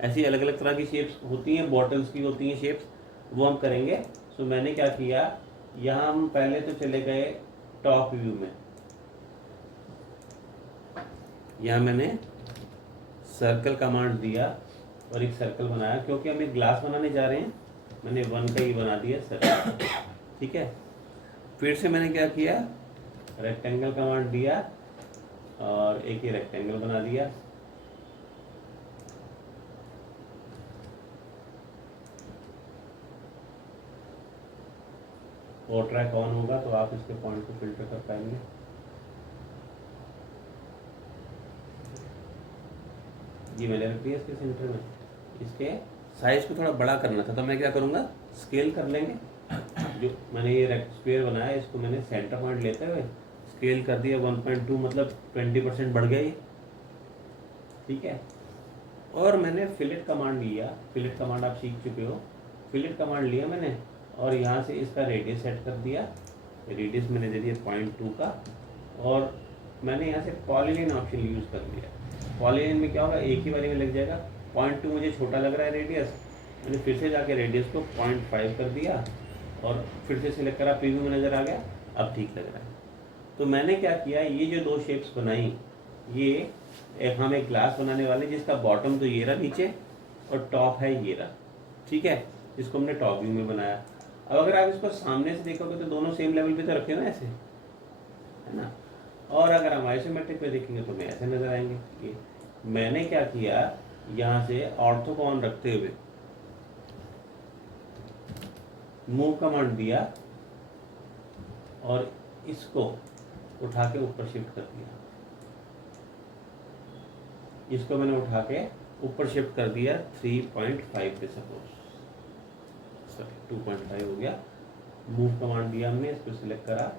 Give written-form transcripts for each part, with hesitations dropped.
ऐसी अलग अलग तरह की शेप्स होती हैं, बॉटल्स की होती हैं शेप्स, वो हम करेंगे। सो मैंने क्या किया, यहाँ हम पहले तो चले गए टॉप व्यू में। यहाँ मैंने सर्कल कमांड दिया और एक सर्कल बनाया, क्योंकि हम एक ग्लास बनाने जा रहे हैं। मैंने 1 का ही बना दिया सर्कल, ठीक है। फिर से मैंने क्या किया, रेक्टेंगल कमांड दिया और एक ही रेक्टेंगल बना दिया। और ट्रैक ऑन होगा तो आप इसके पॉइंट को फिल्टर कर पाएंगे। ये मैंने रख दिया इसके सेंटर में। इसके साइज को थोड़ा बड़ा करना था तो मैं क्या करूँगा, स्केल कर लेंगे। जो मैंने ये स्क्वायर बनाया इसको मैंने सेंटर पॉइंट लेते हुए स्केल कर दिया 1.2, मतलब 20% बढ़ गया ये, ठीक है। और मैंने फिलेट कमांड लिया, फिलेट कमांड आप सीख चुके हो। फिलेट कमांड लिया मैंने और यहाँ से इसका रेडियस सेट कर दिया। रेडियस मैंने दे दिया 0.2 का, और मैंने यहाँ से पॉलीलाइन ऑप्शन यूज़ कर लिया। पॉलीलाइन में क्या होगा, एक ही बारी में लग जाएगा। 0.2 मुझे छोटा लग रहा है रेडियस, मैंने फिर से जाके रेडियस को 0.5 कर दिया और फिर से सिलेक्ट करा, प्रीव्यू में नज़र आ गया, अब ठीक लग रहा है। तो मैंने क्या किया, ये जो 2 शेप्स बनाई, ये हम एक ग्लास बनाने वाले जिसका बॉटम तो ये रहा नीचे और टॉप है ये रहा, ठीक है। इसको हमने टॉप व्यू में बनाया। अब अगर आप इसको सामने से देखोगे तो दोनों सेम लेवल पे तो रखे हुए ऐसे, है ना। और अगर हम आइसोमेट्रिक में देखेंगे तो ऐसे नजर आएंगे। ये मैंने क्या किया, यहाँ से ऑर्थो को ऑन रखते हुए मूव कमांड दिया और इसको उठा के ऊपर शिफ्ट कर दिया। इसको मैंने उठा के ऊपर शिफ्ट कर दिया 3.5 पे, सपोज 2.5 हो गया। मूव कमांड दिया हमने, इसको सिलेक्ट करा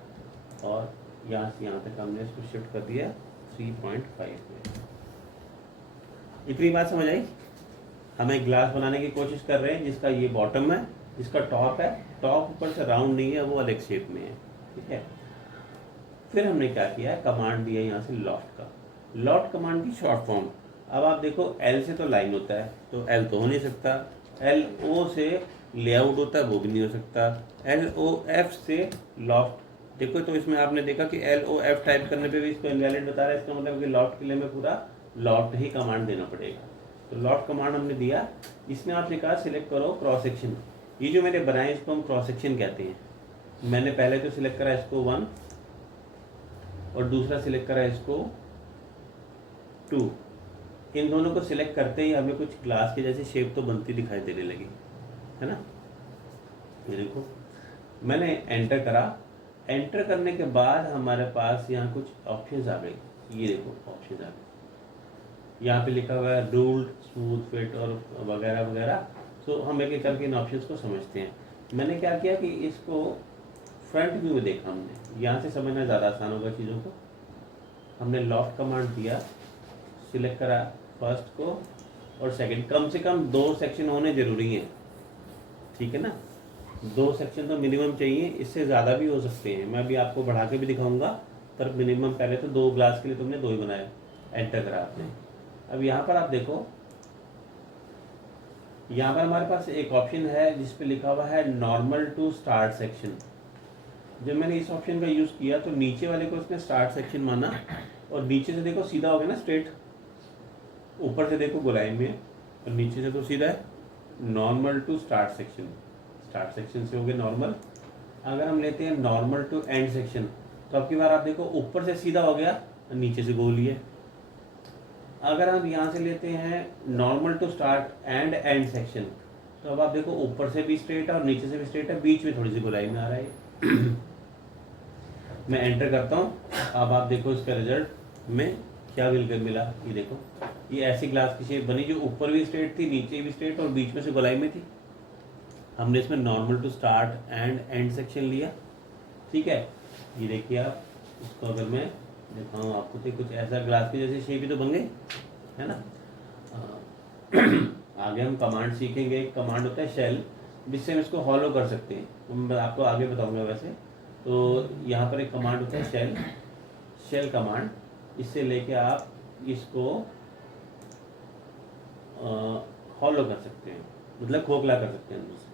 और यहाँ से यहाँ तक हमने इसको शिफ्ट कर दिया 3.5 पे। इतनी बात समझ आई। हम एक ग्लास बनाने की कोशिश कर रहे हैं जिसका ये बॉटम है, जिसका टॉप है। टॉप ऊपर से राउंड नहीं है, वो अलग शेप में है, ठीक है। फिर हमने क्या किया, कमांड दिया यहाँ से लॉफ्ट का। लॉफ्ट कमांड की शॉर्ट फॉर्म, अब आप देखो एल से तो लाइन होता है, तो एल तो हो नहीं सकता। एल ओ से लेआउट होता है, वो भी नहीं हो सकता। एल ओ एफ से लॉफ्ट, देखो तो इसमें आपने देखा कि एल ओ एफ टाइप करने पे भी इसको इनवैलिड बता रहा है। इसका मतलब कि लॉफ्ट के लिए में पूरा लॉफ्ट ही कमांड देना पड़ेगा। तो लॉफ्ट कमांड हमने दिया। इसने आपने कहा सिलेक्ट करो क्रॉस सेक्शन। ये जो मैंने बनाए इसको हम क्रॉस सेक्शन कहते हैं। मैंने पहले तो सिलेक्ट करा इसको 1 और दूसरा सिलेक्ट करा इसको 2। इन दोनों को सिलेक्ट करते ही हमें कुछ ग्लास के जैसी शेप तो बनती दिखाई देने लगी, है ना। ये देखो मैंने एंटर करा। एंटर करने के बाद हमारे पास यहाँ कुछ ऑप्शंस आ गए। ये देखो ऑप्शंस आ गए, यहाँ पे लिखा हुआ है रूल्ड, स्मूथ फिट और वगैरह वगैरह। सो हम एक एक करके इन ऑप्शंस को समझते हैं। मैंने क्या किया कि इसको फ्रंट व्यू में देखा हमने, यहाँ से समझना ज़्यादा आसान होगा चीज़ों को। हमने लॉफ्ट कमांड दिया, सिलेक्ट करा फर्स्ट को और सेकंड। कम से कम 2 सेक्शन होने ज़रूरी हैं, ठीक है ना। 2 सेक्शन तो मिनिमम चाहिए, इससे ज़्यादा भी हो सकते हैं। मैं अभी आपको बढ़ा के भी दिखाऊंगा, पर मिनिमम पहले तो 2 ग्लास के लिए तुमने 2 ही बनाए। एंटर करा आपने। अब यहाँ पर आप देखो, यहाँ पर हमारे पास एक ऑप्शन है जिस पे लिखा हुआ है नॉर्मल टू स्टार्ट सेक्शन। जब मैंने इस ऑप्शन का यूज़ किया तो नीचे वाले को उसने स्टार्ट सेक्शन माना और नीचे से देखो सीधा हो गया ना स्ट्रेट। ऊपर से देखो गोलाई में और नीचे से तो सीधा है। Normal to start section, start section से हो गया नॉर्मल। अगर हम लेते हैं नॉर्मल टू एंड सेक्शन तो अब की बार आप देखो ऊपर से सीधा हो गया और नीचे से गोली है। अगर हम यहाँ से लेते हैं normal to start and end section तो अब आप देखो ऊपर से भी स्ट्रेट है और नीचे से भी स्ट्रेट है, बीच में थोड़ी सी गोलाई में आ रहा है। मैं एंटर करता हूँ। अब आप देखो इसका रिजल्ट में क्या मिलकर मिला। ये देखो ये ऐसी ग्लास की शेप बनी जो ऊपर भी स्ट्रेट थी, नीचे भी स्ट्रेट और बीच में से गोलाई में थी। हमने इसमें normal to start and end section लिया, ठीक है। ये देखिए आप इसको अगर मैं दिखाऊँ आपको तो कुछ ऐसा ग्लास की जैसी शेप ही तो बन गई, है ना। आगे हम कमांड सीखेंगे। एक कमांड होता है शेल, जिससे हम इसको हॉलो कर सकते हैं, तो मैं आपको आगे बताऊंगा वैसे। तो यहाँ पर एक कमांड होता है शेल, शेल कमांड। इससे लेके आप इसको हॉलो कर सकते हैं, मतलब खोखला कर सकते हैं अंदर से।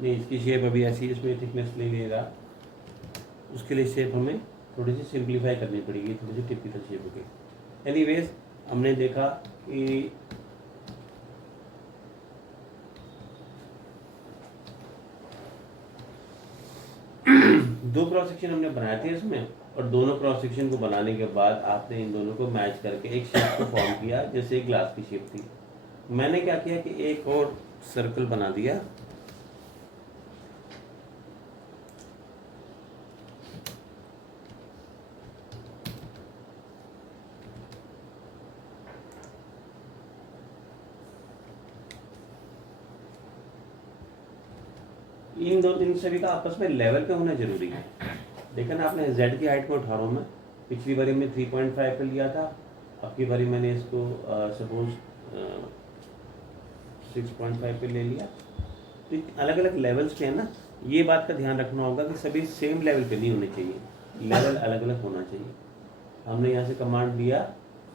नहीं, इसकी शेप अभी ऐसी है, इसमें थिकनेस नहीं लेगा, उसके लिए शेप हमें थोड़ी सी सिंप्लीफाई करनी पड़ेगी, थोड़ी सी टिपिकल शेप होगी। एनीवेज हमने देखा कि दो क्रॉस सेक्शन हमने बनाए थे इसमें, और दोनों क्रॉस सेक्शन को बनाने के बाद आपने इन दोनों को मैच करके एक शेप को फॉर्म किया, जैसे एक ग्लास की शेप थी। मैंने क्या किया कि एक और सर्कल बना दिया, इन सभी का आपस में लेवल पे होना जरूरी है। देखा ना आपने, z की हाइट में उठा रहा हूँ मैं, पिछली बारी में 3.5 पे लिया था, अब की बारी मैंने इसको सपोज 6.5 पे ले लिया। तो अलग अलग लेवल्स पे है ना, ये बात का ध्यान रखना होगा कि सभी सेम लेवल पे नहीं होने चाहिए, लेवल अलग अलग होना चाहिए। हमने यहाँ से कमांड दिया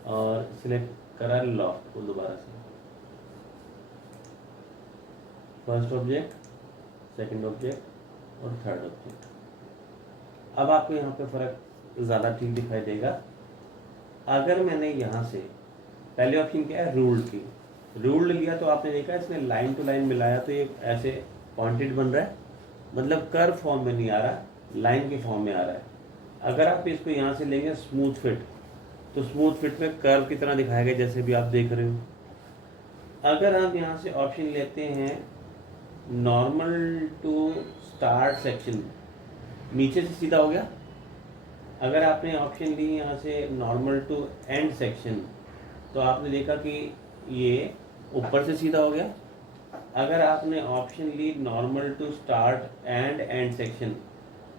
और सिलेक्ट करा लॉफ्ट को दोबारा से, फर्स्ट ऑब्जेक्ट, सेकंड ऑब्जेक्ट और थर्ड ऑब्जेक्ट। अब आपको यहाँ पे फर्क ज़्यादा ठीक दिखाई देगा। अगर मैंने यहाँ से पहले ऑप्शन क्या है, रूल्ड की, रूल्ड लिया तो आपने देखा इसने लाइन टू लाइन मिलाया तो ये ऐसे पॉइंटेड बन रहा है, मतलब कर्व फॉर्म में नहीं आ रहा, लाइन के फॉर्म में आ रहा है। अगर आप इसको यहाँ से लेंगे स्मूथ फिट, तो स्मूथ फिट में कर्व की तरह दिखाएगा, जैसे भी आप देख रहे हो। अगर आप यहाँ से ऑप्शन लेते हैं नॉर्मल टू स्टार्ट सेक्शन, नीचे से सीधा हो गया। अगर आपने ऑप्शन ली यहाँ से नॉर्मल टू एंड सेक्शन, तो आपने देखा कि ये ऊपर से सीधा हो गया। अगर आपने ऑप्शन ली normal to start and end section,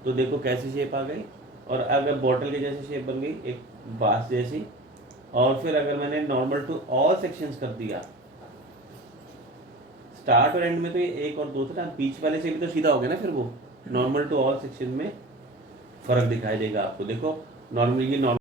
तो देखो कैसी शेप आ गई। और अगर बॉटल के जैसी शेप बन गई, एक बास जैसी। और फिर अगर मैंने नॉर्मल टू ऑल सेक्शंस कर दिया, स्टार्ट और एंड में तो ये एक और दो था ना, बीच वाले से भी तो सीधा हो गया ना, फिर वो नॉर्मल टू ऑल सेक्शन में फर्क दिखाई देगा आपको। देखो नॉर्मली ये